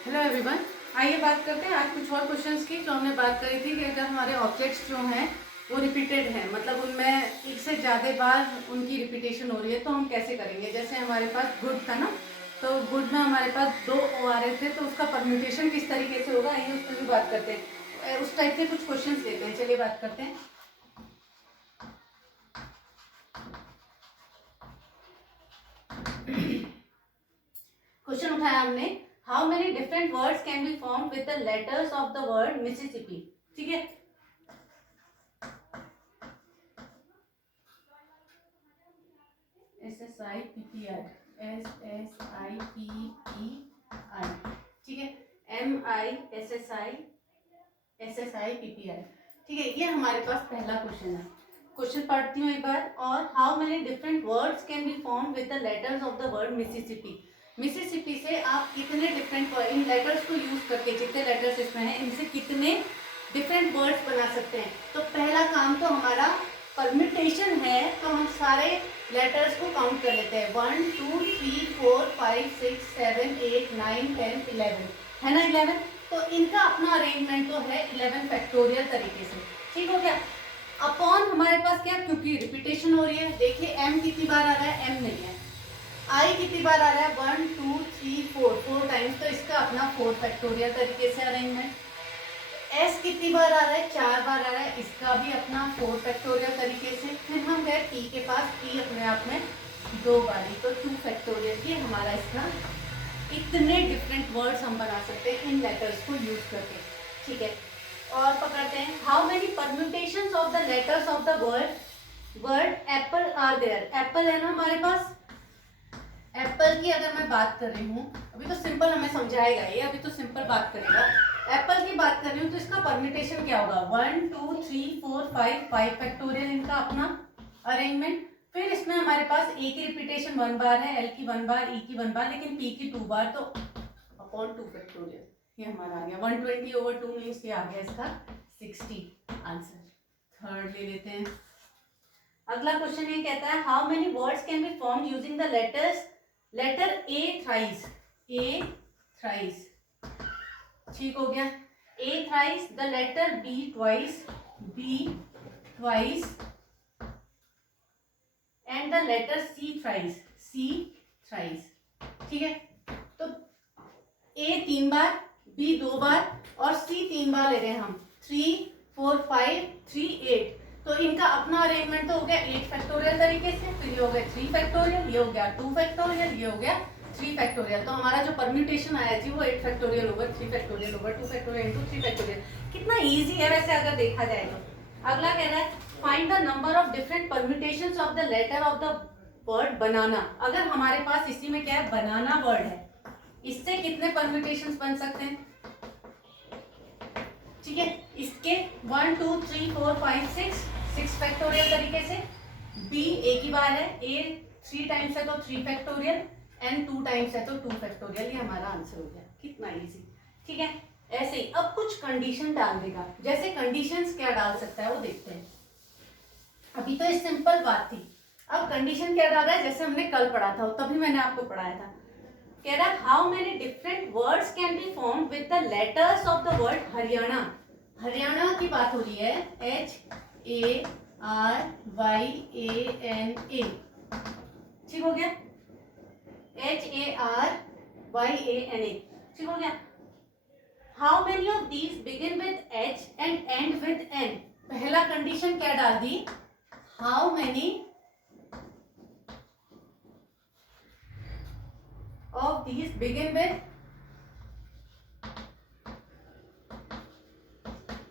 Hello everyone, आइए बात करते हैं आज कुछ और क्वेश्चंस की जो हमने बात करी थी कि अगर हमारे ऑब्जेक्ट्स जो हैं वो रिपीटेड हैं, मतलब उनमें एक से ज़्यादा बार उनकी रिपीटेशन हो रही है तो हम कैसे करेंगे। जैसे हमारे पास गुड था ना, तो गुड में हमारे पास 2 ओ आ रहे थे, तो उसका परम्यूटेशन किस तरीके से होगा आइए उस पर भी बात करते हैं। उस टाइप के कुछ क्वेश्चन लेते हैं, चलिए बात करते हैं। क्वेश्चन उठाया हमने, how many different words can be form with the letters of the word Mississippi. ठीक है, SSIPPI, SSIPPI, ठीक है, MISSIPPI, ठीक है। ये हमारे पास पहला क्वेश्चन है। क्वेश्चन पढ़ती हूँ एक बार और, how many different words can be form with the letters of the word Mississippi. Mississippi से आप कितने डिफरेंट इन लेटर्स को यूज करके, जितने लेटर्स इसमें हैं इनसे कितने डिफरेंट वर्ड्स बना सकते हैं। तो पहला काम तो हमारा परम्यूटेशन है, तो हम सारे लेटर्स को काउंट कर लेते हैं। 1 2 3 4 5 6 7 8 9 10 11 है ना, 11। तो इनका अपना अरेंजमेंट तो है 11 फैक्टोरियल तरीके से, ठीक हो गया। अपॉन हमारे पास क्या, क्योंकि रिपीटेशन हो रही है, देखिए m कितनी बार आ रहा है, m नहीं है। i कितनी बार आ रहा है, 1 2 3 4 टाइम्स, तो इसका अपना 4 फैक्टोरियल तरीके से अरेंजमेंट। s कितनी बार आ रहा है, 4 बार आ रहा है, इसका भी अपना 4 फैक्टोरियल तरीके से। फिर हम गए t के पास, t अपने आप में 2 बारी, तो 2 फैक्टोरियल। ये हमारा इसका इतने डिफरेंट वर्ड्स हम बना सकते हैं इन लेटर्स को यूज करके, ठीक है। और पकड़ते हैं, how many permutations of the letters of the word apple are there. Apple है ना हमारे पास, एप्पल की अगर मैं बात कर रही हूँ, अभी तो सिंपल हमें समझाएगा ये, अभी तो सिंपल बात करेगा। एप्पल की बात कर रही हूँ तो इसका परम्यूटेशन क्या होगा, 1 2 3 4 5 फैक्टोरियल, इनका अपना अरेंजमेंट। फिर इसमें हमारे पास ए की रिपीटेशन 1 बार है, एल की 1 बार, ई की 1 बार, लेकिन पी की 2 बार, तो अपॉन 2 फैक्टोरियल। ये हमारा आ गया 120/2 मीन्स ये आ गया इसका 60 आंसर। थर्ड ले लेते हैं। अगला क्वेश्चन ये कहता है, how many words can be form using the letter A thrice. A thrice, ठीक हो गया। A thrice, the letter B twice, B twice, and the letter C thrice, C thrice, ठीक है। तो ए 3 बार, बी 2 बार और सी 3 बार ले रहे हैं हम, 3 4 5 3 8। तो इनका अपना अरेंजमेंट तो हो गया 8 फैक्टोरियल तरीके से, फिर ये हो गया 3 फैक्टोरियल, ये हो गया 2 फैक्टोरियल, ये हो गया 3 फैक्टोरियल। तो हमारा जो परम्यूटेशन आया जी वो 8 factorial over 3 factorial over 2 factorial into 3 factorial. कितना इजी है वैसे अगर देखा जाए तो। अगला कह रहा है, find the number of different permutations of the letter of the word banana. अगर हमारे पास इसी में क्या है, बनाना वर्ड है, इससे कितने परम्यूटेशंस बन सकते हैं, ठीक है। इसके 1 2 3 4 5 6 फैक्टोरियल तरीके से। बी ए की बार है, ए 3 टाइम्स है तो 3 फैक्टोरियल, एन 2 टाइम्स है तो 2 फैक्टोरियल। ये हमारा आंसर हो गया, कितना इजी, ठीक है। ऐसे ही अब कुछ कंडीशन डाल देगा, जैसे कंडीशंस क्या डाल सकता है वो देखते हैं। अभी तो ये सिंपल बात थी, अब कंडीशन क्या डाल रहा है, जैसे हमने कल पढ़ा था तभी मैंने आपको पढ़ाया था। कह रहा है, how many different words can be form with the letters of the word Haryana. Haryana की बात हो रही है, HARYANA, ठीक हो गया, HARYANA, ठीक हो गया। How many of these begin with H and end with N। पहला कंडीशन क्या डाल दी, how many of these begin with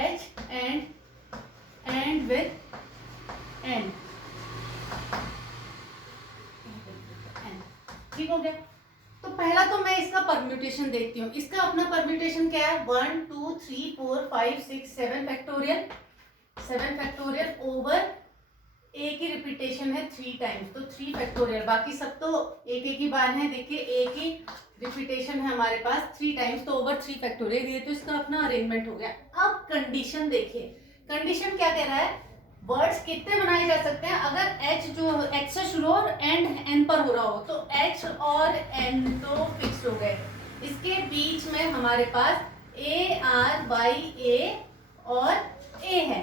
H and with N, ठीक हो गया। तो पहला तो मैं इसका परम्यूटेशन देखती हूँ, इसका अपना परम्यूटेशन क्या है, 1 2 3 4 5 6 7 फैक्टोरियल, 7 फैक्टोरियल ओवर ए की रिपीटेशन है 3 टाइम्स, तो 3 फैक्टोरियल, बाकी सब तो एक एक ही बार है। देखिए ए की रिपीटेशन है हमारे पास 3 टाइम्स, तो ओवर 3 फैक्टोरियल, ये तो इसका अपना अरेंजमेंट हो गया। अब कंडीशन देखिए, कंडीशन क्या कह रहा है, वर्ड्स कितने बनाए जा सकते हैं अगर एच जो एच से शुरू और एंड एन पर हो रहा हो, तो एच और एन तो फिक्स हो गए। इसके बीच में हमारे पास ARYA और A है,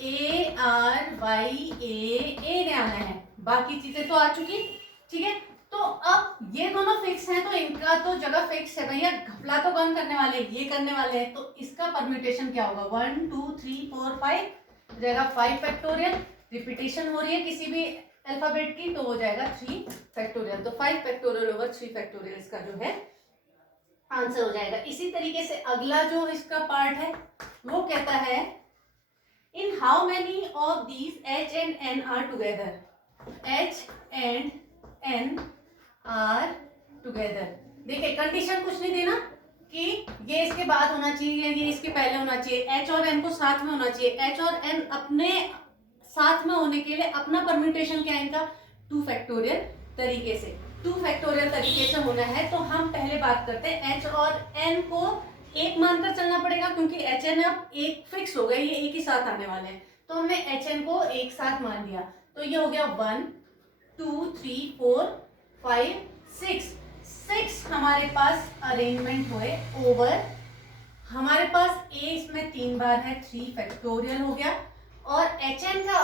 ARYA ने आना है, बाकी चीजें तो आ चुकी, ठीक है। तो अब ये दोनों फिक्स हैं तो इनका तो जगह फिक्स है भैया, घपला तो कौन करने वाले, ये करने वाले हैं, तो इसका परम्यूटेशन क्या होगा, 1 2 3 4 5 जगह 5 फैक्टोरियल, रिपीटेशन हो रही है किसी भी अल्फाबेट की तो हो जाएगा 3 फैक्टोरियल, तो 5 फैक्टोरियल ओवर 3 फैक्टोरियल इसका जो है आंसर हो जाएगा। इसी तरीके से अगला जो इसका पार्ट है वो कहता है in how many of these H and N are together, H and N are together. देखिए कंडीशन कुछ नहीं देना कि ये इसके बाद होना चाहिए, ये इसके पहले होना चाहिए, H और N को साथ में होना चाहिए। H और N अपने साथ में होने के लिए अपना परम्यूटेशन क्या है इनका, 2 फैक्टोरियल तरीके से, 2 फैक्टोरियल तरीके से होना है। तो हम पहले बात करते हैं H और N को एक मानकर चलना पड़ेगा क्योंकि H N अब एक फिक्स हो गया, ये एक ही साथ आने वाले हैं, तो हमने H N को एक साथ मान लिया, तो ये हो गया 1 2 3 4 5 6 6 हमारे पास अरेंजमेंट हुए ओवर, हमारे पास A इसमें 3 बार है, 3 फैक्टोरियल हो गया, और HN का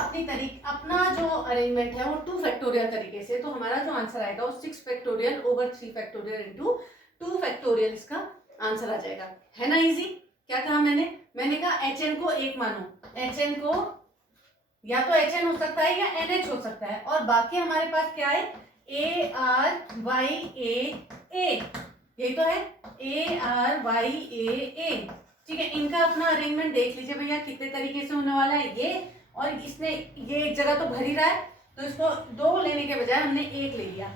अपना जो अरेंजमेंट है वो 2 फैक्टोरियल तरीके से, तो हमारा जो आंसर आएगा वो 6 factorial over 3 factorial into 2 factorial इसका आंसर आ जाएगा। है ना इजी। क्या कहा मैंने कहा HN को एक मानो, HN को या तो HN हो सकता है या NH हो सकता है, और बाकी हमारे पास क्या है ARYAA, यही तो है ARYAA, ठीक है। इनका अपना अरेंजमेंट देख लीजिए भैया कितने तरीके से होने वाला है ये, और इसने ये एक जगह तो भर ही रहा है, तो इसको 2 लेने के बजाय हमने 1 ले लिया,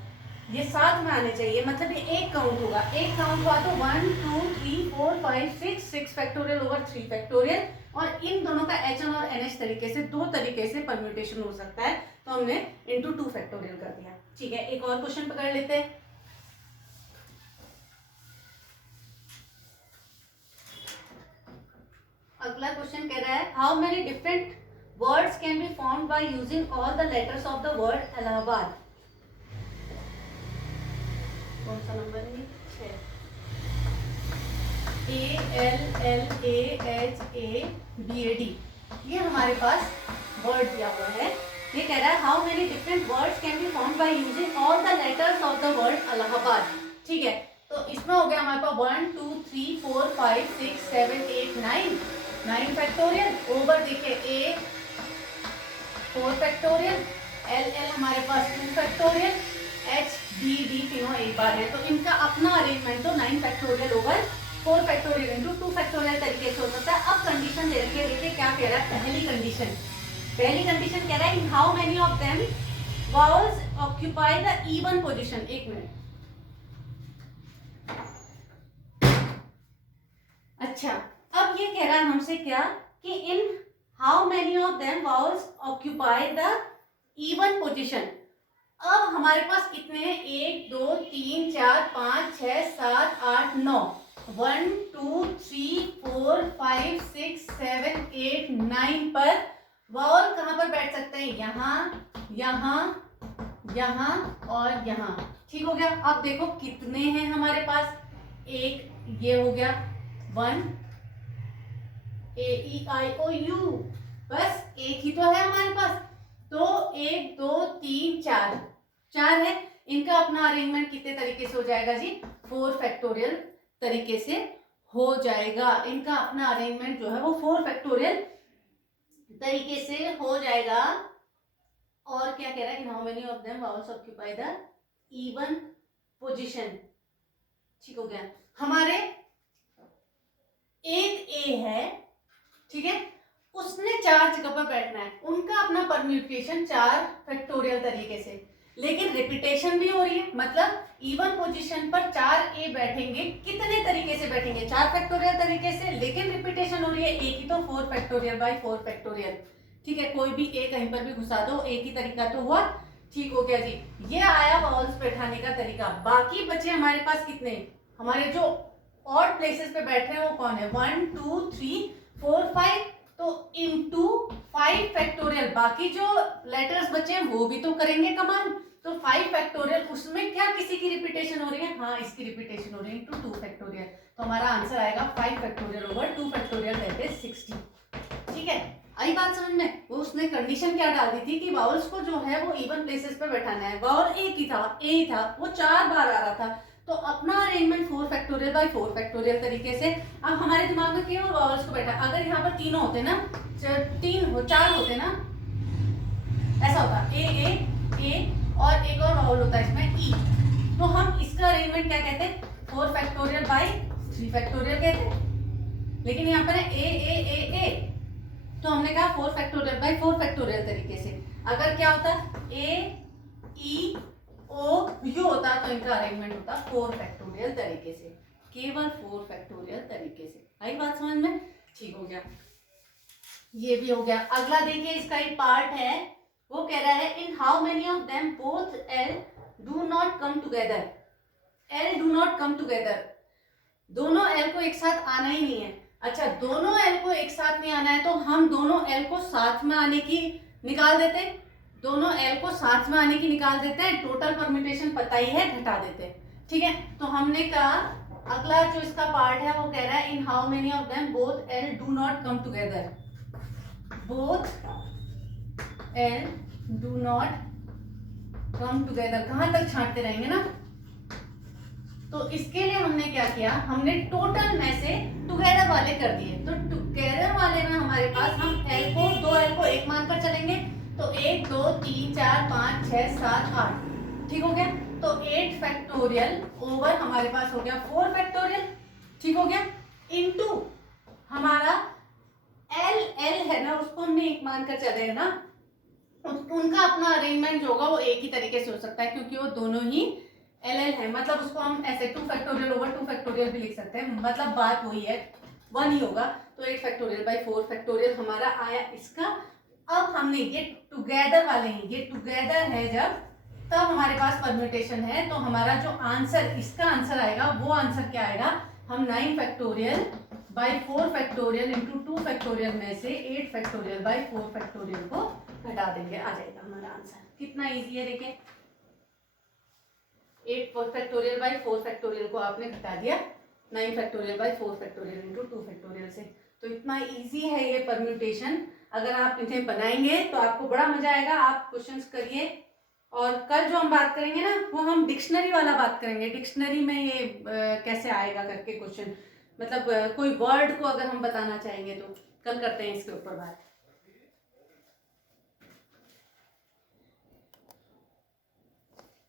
ये साथ में आने चाहिए, मतलब ये एक काउंट होगा, एक काउंट हुआ तो 1 2 3 4 5 6 फैक्टोरियल ओवर 3 फैक्टोरियल, और इन दोनों का HN और NH तरीके से 2 तरीके से परम्यूटेशन हो सकता है, तो हमने इंटू 2 फैक्टोरियल कर दिया, ठीक है। एक और क्वेश्चन पकड़ लेते हैं। अगला क्वेश्चन कह रहा है how many different words can be formed by using all the letters of the word Allahabad. कौन सा नंबर है, 6, ALLAHABAD, ये हमारे पास वर्ड दिया हुआ है। ये कह रहा है how many different words can be formed by using all the letters of the word Allahabad, ठीक है। तो इसमें हो गया हमारे पास 1 2 3 4 5 6 7 8 9 फैक्टोरियल ओवर, देखिए A 4 फैक्टोरियल, LL हमारे पास 2 फैक्टोरियल, HDD तीनों एक बार है, तो इनका अपना अरेंजमेंट तो 9 factorial over 4 factorial into 2 factorial तरीके से हो सकता है। अब कंडीशन दे रखी है, देखिए क्या कह रहा है, पहली कंडीशन कह रहा है in how many of them vowels occupy the even position. एक मिनट, अच्छा अब ये कह रहा है हमसे क्या कि इन how many of them vowels occupy the even position. अब हमारे पास कितने हैं, 1 2 3 4 5 6 7 8 9, 1 2 3 4 5 6 7 8 9 पर वाउल कहां पर बैठ सकते हैं, यहाँ यहाँ यहाँ और यहाँ, ठीक हो गया। अब देखो कितने हैं हमारे पास, एक ये हो गया 1 AEIOU, बस एक ही तो है हमारे पास, तो 1 2 3 4 है। इनका अपना अरेंजमेंट कितने तरीके से हो जाएगा जी, 4 फैक्टोरियल तरीके से हो जाएगा। इनका अपना अरेंजमेंट जो है वो 4 फैक्टोरियल तरीके से हो जाएगा। और क्या कह रहा है, in how many of them vowels occupy the even position, ठीक हो गया। हमारे एक A है, ठीक है, उसने 4 जगह पर बैठना है, उनका अपना परम्यूटेशन 4 फैक्टोरियल तरीके से, लेकिन रिपीटेशन भी हो रही है, मतलब इवन पोजीशन पर 4A बैठेंगे, कितने तरीके से बैठेंगे, 4 फैक्टोरियल तरीके से, लेकिन रिपीटेशन हो रही है एक ही, तो 4 फैक्टोरियल बाय 4 फैक्टोरियल, ठीक है। कोई भी A कहीं पर भी घुसा दो, एक ही तरीका तो हुआ, ठीक हो गया जी। ये आया वाउल्स बैठाने का तरीका। बाकी बचे हमारे पास कितने, हमारे जो ऑड प्लेसेस पे बैठ रहे हैं वो कौन है, 1 2 3 4 5, तो इनटू 5 फैक्टोरियल, बाकी जो लेटर्स बचे हैं वो भी तो करेंगे कमाल, तो 5 फैक्टोरियल, उसमें क्या किसी की रिपीटेशन हो रही है? हाँ, इसकी रिपीटेशन हो रही है, इंटू 2 फैक्टोरियल। तो हमारा आंसर आएगा 5 factorial over 2 factorial, that is 60। ठीक है, आई बात समझ में? वो उसने कंडीशन क्या डाल दी थी कि वावल्स को जो है वो इवन प्लेसेस पे बैठाना है। वावल एक ही था, ए ही था, वो 4 बार आ रहा था, तो अपना अरेंजमेंट 4 फैक्टोरियल बाय 4 फैक्टोरियल तरीके से। अब हमारे दिमाग में केवल वावल्स को बैठा, अगर यहाँ पर तीनों होते ना, 4 होते ना, ऐसा होता ए और एक और वावल होता है इसमें ई, तो हम इसका अरेंजमेंट क्या कहते हैं? 4 फैक्टोरियल बाय 3 फैक्टोरियल कहते हैं। लेकिन यहाँ पर है ए, तो हमने कहा 4 फैक्टोरियल बाय 4 फैक्टोरियल तरीके से। अगर क्या होता ए ई ओ यू होता तो इनका अरेंजमेंट होता 4 फैक्टोरियल तरीके से, केवल 4 फैक्टोरियल तरीके से। आई बात समझ में? ठीक हो गया, ये भी हो गया। अगला देखिए, इसका एक पार्ट है, वो कह रहा है in how many of them both L do not come together. L do not come together, दोनों एल को एक साथ आना ही नहीं है। अच्छा, दोनों एल को एक साथ नहीं आना है तो हम दोनों एल को साथ में आने की निकाल देते हैं, दोनों एल को साथ में आने की निकाल देते हैं, टोटल परम्यूटेशन पता ही है, घटा देते हैं। ठीक है, तो हमने कहा अगला जो इसका पार्ट है वो कह रहा है in how many of them both L do not come together. Both L do not come together, कहां तक छांटते रहेंगे ना। तो इसके लिए हमने क्या किया, हमने टोटल में से टुगेदर वाले कर दिए। तो टुगेदर वाले में हमारे पास हम एल को, दो एल को एक मानकर चलेंगे, तो 1 2 3 4 5 6 7 8। ठीक हो गया, तो 8 फैक्टोरियल ओवर हमारे पास हो गया 4 फैक्टोरियल। ठीक हो गया, इनटू हमारा एल है ना, उसको हमने एक मानकर चले ना, उनका अपना अरेंजमेंट जो होगा वो एक ही तरीके से हो सकता है, क्योंकि वो दोनों ही एल है। मतलब उसको हम ऐसे 2 फैक्टोरियल ओवर 2 फैक्टोरियल भी लिख सकते हैं, मतलब बात वही है, 1 ही होगा। तो 8 फैक्टोरियल बाय 4 फैक्टोरियल हमारा आया इसका। अब हमने ये टुगेदर वाले हैं, ये टुगेदर है जब, तब हमारे पास परम्यूटेशन है, तो हमारा जो आंसर, इसका आंसर आएगा, वो आंसर क्या आएगा, हम 9 factorial by 4 factorial into 2 factorial में से 8 फैक्टोरियल बाय 4 फैक्टोरियल को घटा देंगे, आ जाएगा हमारा आंसर। कितना इजी है, देखिए 8 फैक्टोरियल बाय 4 फैक्टोरियल को आपने घटा दिया 9 factorial by 4 factorial into 2 factorial से। तो इतना इजी है ये परम्यूटेशन, अगर आप इन्हें बनाएंगे तो आपको बड़ा मजा आएगा। आप क्वेश्चंस करिए, और कल जो हम बात करेंगे ना, वो हम डिक्शनरी वाला बात करेंगे, डिक्शनरी में ये कैसे आएगा करके क्वेश्चन, मतलब कोई वर्ड को अगर हम बताना चाहेंगे तो कल करते हैं इसके ऊपर बात।